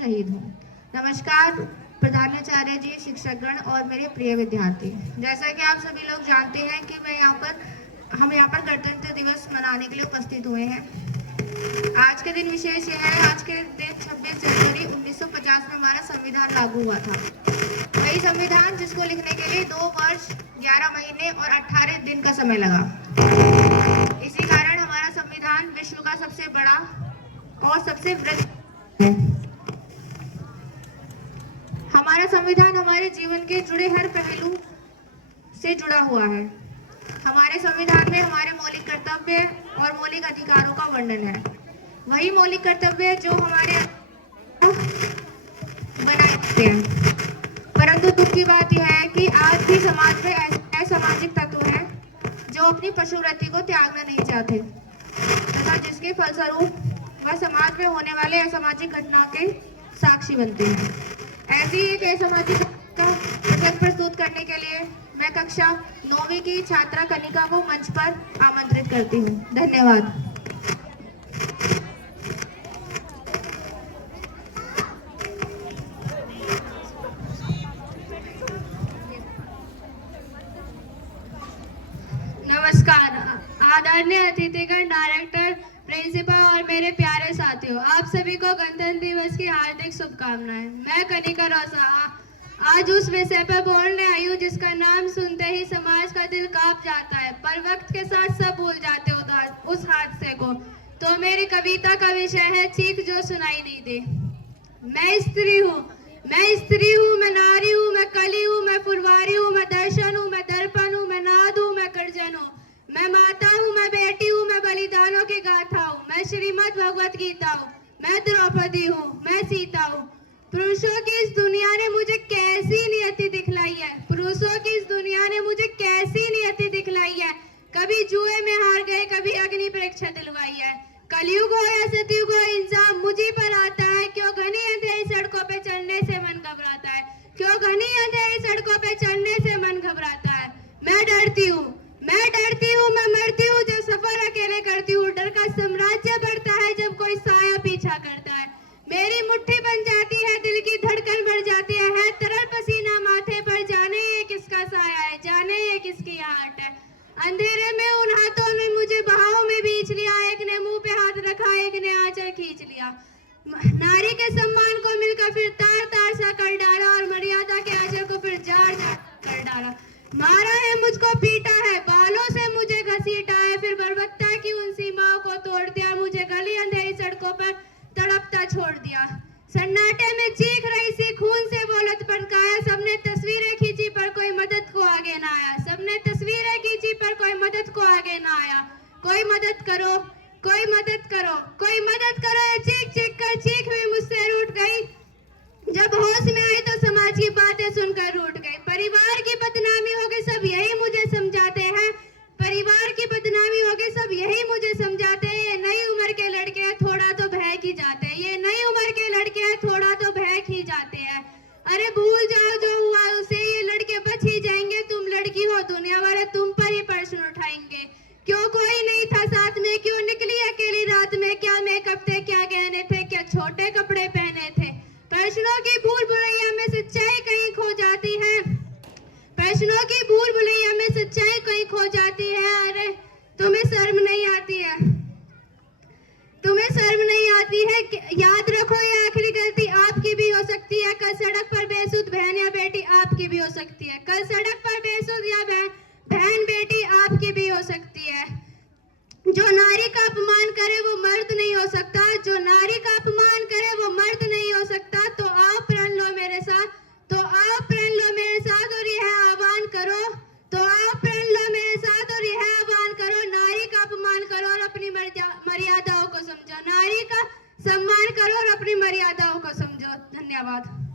शहीद हूँ। नमस्कार प्रधानाचार्य जी, शिक्षकगण और मेरे प्रिय विद्यार्थी। जैसा कि आप सभी लोग जानते हैं कि हम यहाँ पर गणतंत्र दिवस मनाने के लिए उपस्थित हुए हैं। आज के दिन विशेष यह है, आज के दिन 26 जनवरी 1950 में हमारा संविधान लागू हुआ था। वही संविधान जिसको लिखने के लिए 2 वर्ष 11 महीने और 18 दिन का समय लगा। इसी कारण हमारा संविधान विश्व का सबसे बड़ा और सबसे वृहद है। हमारा संविधान हमारे जीवन के जुड़े हर पहलू से जुड़ा हुआ है। हमारे संविधान में हमारे मौलिक कर्तव्य और मौलिक अधिकारों का वर्णन है। वही मौलिक कर्तव्य जो हमारे बनाए जाते हैं। परंतु दुख की बात यह है कि आज भी समाज में ऐसे असामाजिक तत्व हैं जो अपनी पशुवृत्ति को त्यागना नहीं चाहते तथा जिसके फलस्वरूप वह समाज में होने वाले असामाजिक घटनाओं के साक्षी बनते हैं। ऐसी एक असामाजिक का प्रसंग प्रस्तुत करने के लिए मैं कक्षा 9वीं की छात्रा कनिका को मंच पर आमंत्रित करती हूँ। धन्यवाद। नमस्कार आदरणीय अतिथिगण, डायरेक्टर, प्रिंसिपल और मेरे प्यारे साथियों, आप सभी को गणतंत्र दिवस की हार्दिक शुभकामनाएं। मैं कनिका रौसा आज उस विषय पर बोलने आई हूँ जिसका नाम सुनते ही समाज का दिल कांप जाता है, पर वक्त के साथ सब भूल जाते उस हादसे को। तो मेरी कविता का विषय है चीख जो सुनाई नहीं दे। मैं स्त्री हूँ, मैं नारी हूँ, मैं कली हूँ, मैं फुलवारी हूँ, मैं दर्शन हूँ, मैं दर्पण हूँ, मैं नाद हूँ, मैं कर्जन हूँ, मैं माता हूँ, मैं बेटी हूँ, मैं बलिदानों की गाथा हूँ, मैं श्रीमद् भगवत गीता हूँ, मैं द्रौपदी हूँ, मैं सीता हूँ। पुरुषों की इस दुनिया ने मुझे कैसी नियति दिखलाई है, पुरुषों की इस दुनिया ने मुझे कैसी नियति दिखलाई है। कभी जुए में हार गए, कभी अग्नि परीक्षा दिलवाई है। कलयुग हो या सतयुग हो, इंसान मुझी पर आता है। क्यों घनी अंधेरी सड़कों पे चलने से मन घबराता है, क्यों घनी अंधेरी सड़कों पे चलने से मन घबराता है। मैं डरती हूँ, मैं मरती हूँ जब सफर अकेले करती हूँ। डर का साम्राज्य बढ़ता है जब कोई साया पीछा करता है। मेरी मुट्ठी बन जाती है, दिल की धड़कन बढ़ जाती है तरल पसीना माथे पर। जाने ये किसका साया है, जाने ये किसकी आहट है। अंधेरे में उन हाथों ने मुझे बहाव में बीच लिया, एक ने मुंह पे हाथ रखा, एक ने आंचल खींच लिया। नारी के सम्मान को मिलकर फिर तार तार सा कर डाला और मर्यादा के आंचल को फिर जार जार कर डाला। मारा है मुझको, पीटा है, बालों से मुझे घसीटा है, फिर बर्बरता की उन सीमाओं को तोड़ दिया। मुझे गली अंधेरी सड़कों पर तड़पता छोड़ दिया। सन्नाटे में चीख रही सी, खून से वो लथपथ काया। सबने तस्वीरें खींची पर कोई मदद को आगे ना आया, सबने तस्वीरें खींची पर कोई मदद को आगे ना आया। कोई मदद करो, कोई मदद करो, कोई मदद करो। चीख चीख कर चीख भी मुझसे रूठ गई। जब होश में आई तो समाज की बातें सुनकर रूठ गई। परिवार की बदनामी हो गई, सब यही मुझे समझाते हैं। परिवार की बदनामी हो गई, सब यही मुझे समझाते हैं। ये नई उम्र के लड़के हैं, थोड़ा तो बहक ही जाते हैं। ये नई उम्र के लड़के हैं, थोड़ा तो बहक ही जाते हैं। अरे भूल जाओ जो हुआ उसे, ये लड़के बच ही जाएंगे। तुम लड़की हो, दुनिया वाले तुम पर ही प्रश्न उठाएंगे। क्यों कोई नहीं था साथ में, क्यों निकली अकेली रात में। क्या मेकअप थे, क्या गहने थे, क्या छोटे कपड़े पहने थे। प्रश्नों की भूल भुलैया में सच्चाई कहीं खो जाती है, प्रश्नों की भूल भुलैया में सच्चाई कहीं खो जाती है। अरे तुम्हें शर्म नहीं आती है, तुम्हें शर्म नहीं आती है। याद रखो ये आखिरी गलती आपकी भी हो सकती है। कल सड़क पर बेसुध बहन या बेटी आपकी भी हो सकती है। कल सड़क पर बेसुध या बहन बेटी आपकी भी हो सकती है। जो नारी का अपमान करे वो मर्द नहीं हो सकता, जो नारी का अपमान करे वो मर्द नहीं हो सकता। तो आओ प्रण लो मेरे साथ, तो आओ प्रण लो मेरे साथ और यह आह्वान करो, तो आओ प्रण लो मेरे साथ और यह आह्वान करो। नारी का अपमान करो और अपनी मर्यादाओं को समझो, नारी का सम्मान करो और अपनी मर्यादाओं को समझो। धन्यवाद।